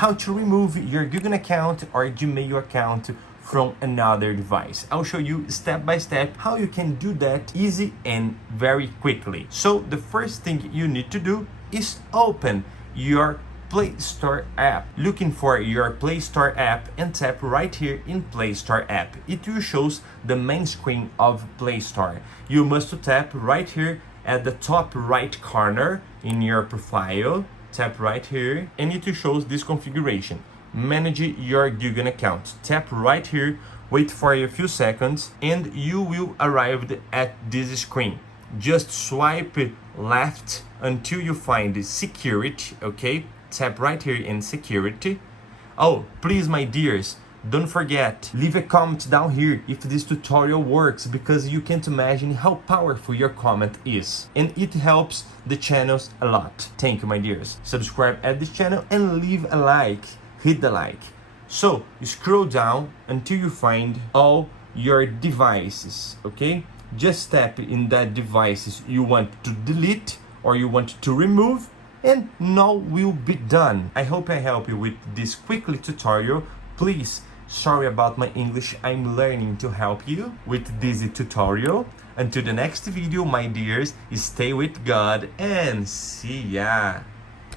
how to remove your Google account or Gmail account from another device. I'll show you step by step how you can do that easy and very quickly. So the first thing you need to do is open your Play Store app. Looking for your Play Store app and tap right here in Play Store app. It will show the main screen of Play Store. You must tap right here at the top right corner in your profile. Tap right here and it will show this configuration. Manage your Google account. Tap right here, wait for a few seconds, and you will arrive at this screen. Just swipe left until you find security, okay? Tap right here in security. Oh, please, my dears, don't forget, leave a comment down here if this tutorial works, because you can't imagine how powerful your comment is. And it helps the channels a lot. Thank you, my dears. Subscribe at this channel and leave a like. Hit the like. So scroll down until you find all your devices, okay? Just tap in that devices you want to delete or you want to remove, and now will be done. I hope I help you with this quickly tutorial. Please, sorry about my English, I'm learning to help you with this tutorial. Until the next video, my dears, stay with God and see ya.